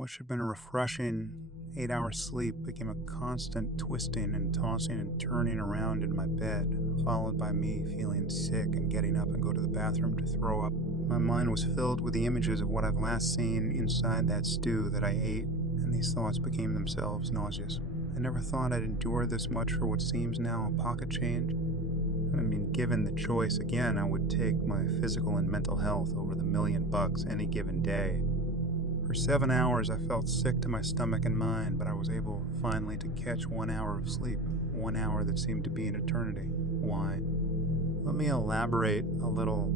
What should have been a refreshing 8-hour sleep became a constant twisting and tossing and turning around in my bed, followed by me feeling sick and getting up and go to the bathroom to throw up. My mind was filled with the images of what I've last seen inside that stew that I ate, and these thoughts became themselves nauseous. I never thought I'd endure this much for what seems now a pocket change. I mean, given the choice again, I would take my physical and mental health over the $1,000,000 any given day. For 7 hours, I felt sick to my stomach and mind, but I was able finally to catch 1 hour of sleep, 1 hour that seemed to be an eternity. Why? Let me elaborate a little.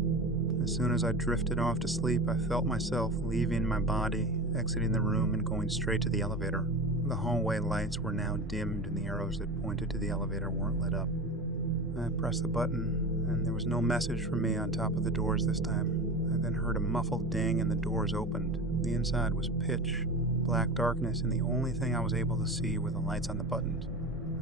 As soon as I drifted off to sleep, I felt myself leaving my body, exiting the room, and going straight to the elevator. The hallway lights were now dimmed, and the arrows that pointed to the elevator weren't lit up. I pressed the button, and there was no message from me on top of the doors this time. I then heard a muffled ding, and the doors opened. The inside was pitch black darkness, and the only thing I was able to see were the lights on the buttons.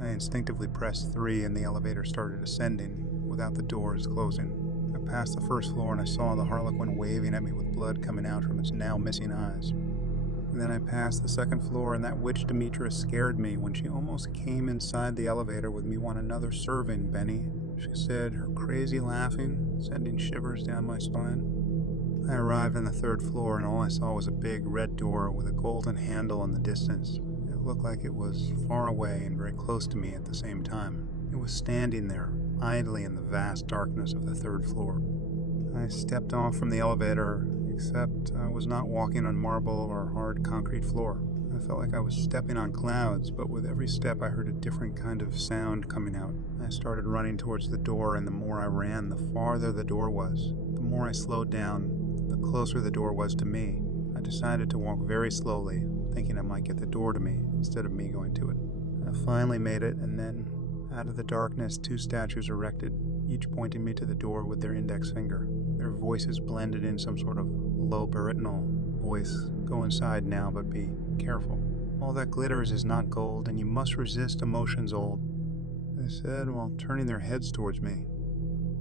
I instinctively pressed 3, and the elevator started ascending, without the doors closing. I passed the first floor, and I saw the Harlequin waving at me with blood coming out from its now missing eyes. And then I passed the second floor, and that witch Demetra scared me when she almost came inside the elevator with me want another serving, Benny, she said, her crazy laughing, sending shivers down my spine. I arrived on the third floor, and all I saw was a big red door with a golden handle in the distance. It looked like it was far away and very close to me at the same time. It was standing there, idly in the vast darkness of the third floor. I stepped off from the elevator, except I was not walking on marble or hard concrete floor. I felt like I was stepping on clouds, but with every step I heard a different kind of sound coming out. I started running towards the door, and the more I ran, the farther the door was. The more I slowed down, the closer the door was to me. I decided to walk very slowly, thinking I might get the door to me instead of me going to it. I finally made it, and then, out of the darkness, 2 statues erected, each pointing me to the door with their index finger. Their voices blended in some sort of low baritonal voice. Go inside now, but be careful. All that glitters is not gold, and you must resist emotions old, they said while turning their heads towards me.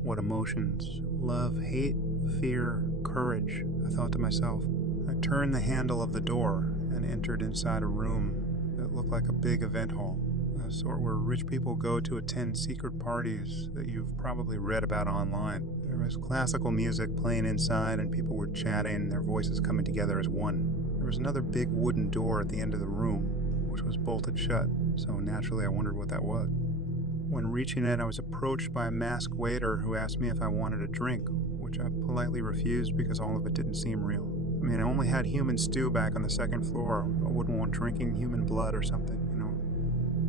What emotions? Love, hate, fear, courage, I thought to myself. I turned the handle of the door and entered inside a room that looked like a big event hall, a sort where rich people go to attend secret parties that you've probably read about online. There was classical music playing inside, and people were chatting, their voices coming together as one. There was another big wooden door at the end of the room, which was bolted shut, so naturally I wondered what that was. When reaching it, I was approached by a masked waiter who asked me if I wanted a drink, which I politely refused because all of it didn't seem real. I mean, I only had human stew back on the second floor. I wouldn't want drinking human blood or something,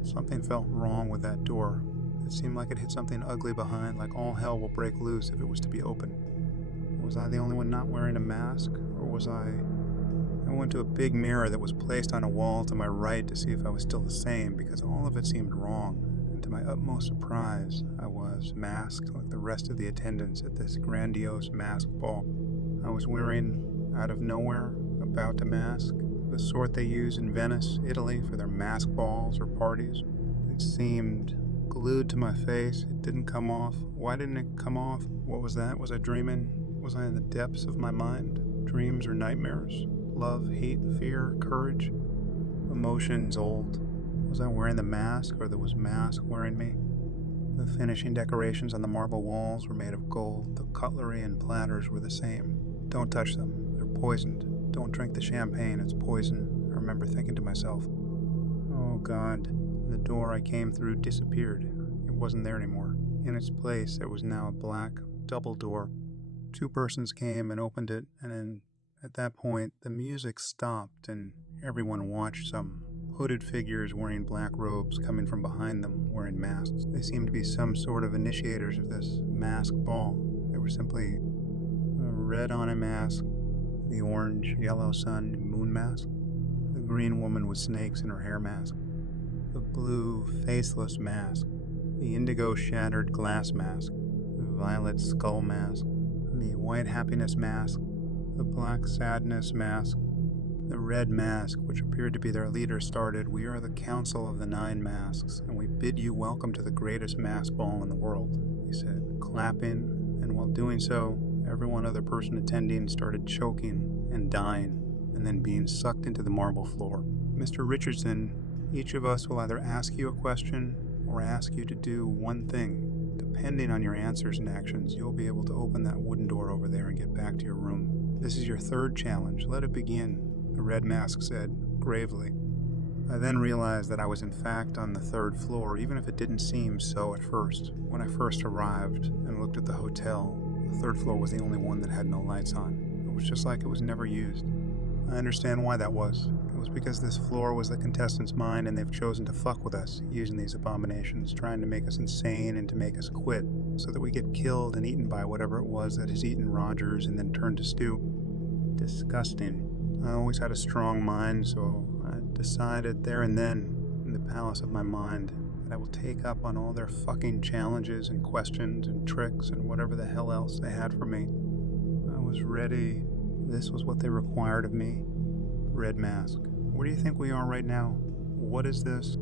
Something felt wrong with that door. It seemed like it hid something ugly behind, like all hell will break loose if it was to be opened. Was I the only one not wearing a mask, or was I went to a big mirror that was placed on a wall to my right to see if I was still the same, because all of it seemed wrong. To my utmost surprise, I was masked like the rest of the attendants at this grandiose mask ball. I was wearing, out of nowhere, a bout to mask, the sort they use in Venice, Italy, for their mask balls or parties. It seemed glued to my face. It didn't come off. Why didn't it come off? What was that? Was I dreaming? Was I in the depths of my mind? Dreams or nightmares? Love, hate, fear, courage? Emotions old. Was I wearing the mask, or was mask wearing me? The finishing decorations on the marble walls were made of gold. The cutlery and platters were the same. Don't touch them. They're poisoned. Don't drink the champagne. It's poison, I remember thinking to myself. Oh God. The door I came through disappeared. It wasn't there anymore. In its place, there was now a black, double door. 2 persons came and opened it, and then, at that point, the music stopped, and everyone watched some hooded figures wearing black robes coming from behind them, wearing masks. They seemed to be some sort of initiators of this mask ball. They were simply a red on a mask, the orange, yellow sun, moon mask, the green woman with snakes in her hair mask, the blue, faceless mask, the indigo shattered glass mask, the violet skull mask, the white happiness mask, the black sadness mask, the red mask, which appeared to be their leader, started, "We are the Council of the 9 Masks, and we bid you welcome to the greatest mask ball in the world," he said, clapping, and while doing so, every one other person attending started choking and dying, and and then being sucked into the marble floor. Mr. Richardson, each of us will either ask you a question or ask you to do one thing. Depending on your answers and actions, you'll be able to open that wooden door over there and get back to your room. This is your third challenge. Let it begin, the red mask said, gravely. I then realized that I was in fact on the third floor, even if it didn't seem so at first. When I first arrived and looked at the hotel, the third floor was the only one that had no lights on. It was just like it was never used. I understand why that was. It was because this floor was the contestants' mind and they've chosen to fuck with us, using these abominations, trying to make us insane and to make us quit, so that we get killed and eaten by whatever it was that has eaten Rogers and then turned to stew. Disgusting. I always had a strong mind, so I decided there and then, in the palace of my mind, that I will take up on all their fucking challenges and questions and tricks and whatever the hell else they had for me. I was ready. This was what they required of me. Red mask. Where do you think we are right now? What is this?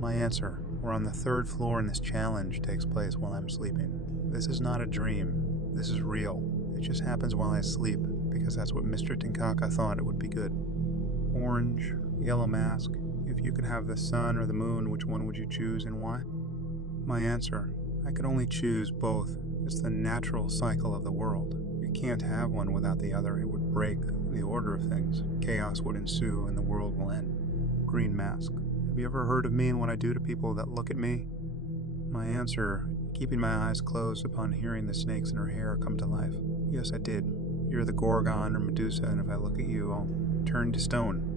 My answer. We're on the third floor and this challenge takes place while I'm sleeping. This is not a dream. This is real. It just happens while I sleep, because that's what Mr. Tinkaka thought it would be good. Orange, yellow mask. If you could have the sun or the moon, which one would you choose and why? My answer. I could only choose both. It's the natural cycle of the world. You can't have one without the other. It would break the order of things. Chaos would ensue and the world will end. Green mask. Have you ever heard of me and what I do to people that look at me? My answer, keeping my eyes closed upon hearing the snakes in her hair come to life. Yes, I did. You're the Gorgon or Medusa, and if I look at you, I'll turn to stone.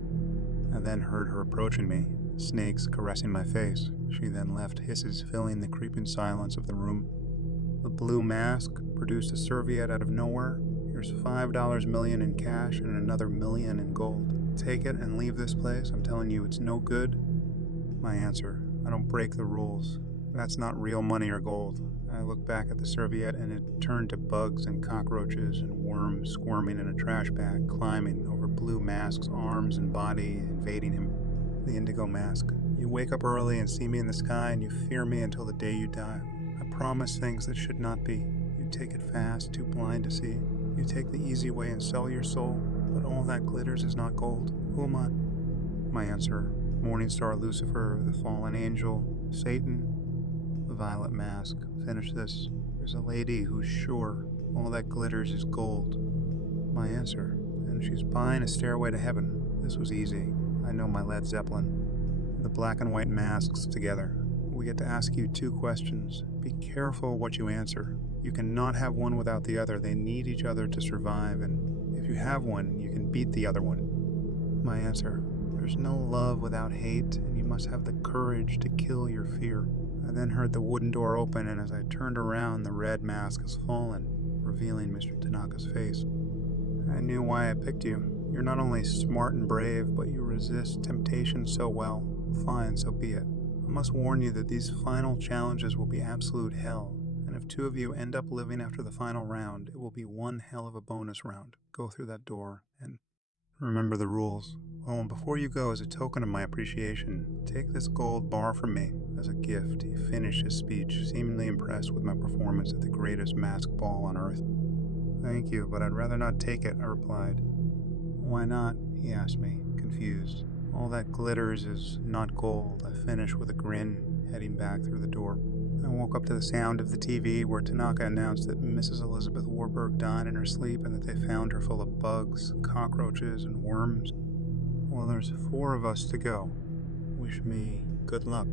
I then heard her approaching me, snakes caressing my face. She then left hisses filling the creeping silence of the room. The blue mask produced a serviette out of nowhere. Here's $5 million in cash and another million in gold. Take it and leave this place. I'm telling you, it's no good. My answer, I don't break the rules. That's not real money or gold. I looked back at the serviette and it turned to bugs and cockroaches and worms squirming in a trash bag, climbing over Blue Mask's arms and body, invading him. The indigo mask. You wake up early and see me in the sky and you fear me until the day you die. I promise things that should not be. You take it fast, too blind to see. You take the easy way and sell your soul, but all that glitters is not gold. Who am I? My answer. Morningstar Lucifer, the fallen angel, Satan. The violet mask. Finish this. There's a lady who's sure all that glitters is gold. My answer. And she's buying a stairway to heaven. This was easy. I know my Led Zeppelin. The black and white masks together. We get to ask you 2 questions. Be careful what you answer. You cannot have one without the other. They need each other to survive, and if you have one, you can beat the other one. My answer. There's no love without hate, and you must have the courage to kill your fear. I then heard the wooden door open, and as I turned around, the red mask has fallen, revealing Mr. Tanaka's face. I knew why I picked you. You're not only smart and brave, but you resist temptation so well. Fine, so be it. I must warn you that these final challenges will be absolute hell, and if 2 of you end up living after the final round, it will be one hell of a bonus round. Go through that door, and remember the rules. Oh, and before you go, as a token of my appreciation, take this gold bar from me as a gift. He finished his speech, seemingly impressed with my performance at the greatest mask ball on earth. Thank you, but I'd rather not take it, I replied. Why not? He asked me, confused. All that glitters is not gold, I finished with a grin, heading back through the door. I woke up to the sound of the TV where Tanaka announced that Mrs. Elizabeth Warburg died in her sleep and that they found her full of bugs, cockroaches, and worms. Well, there's 4 of us to go. Wish me good luck.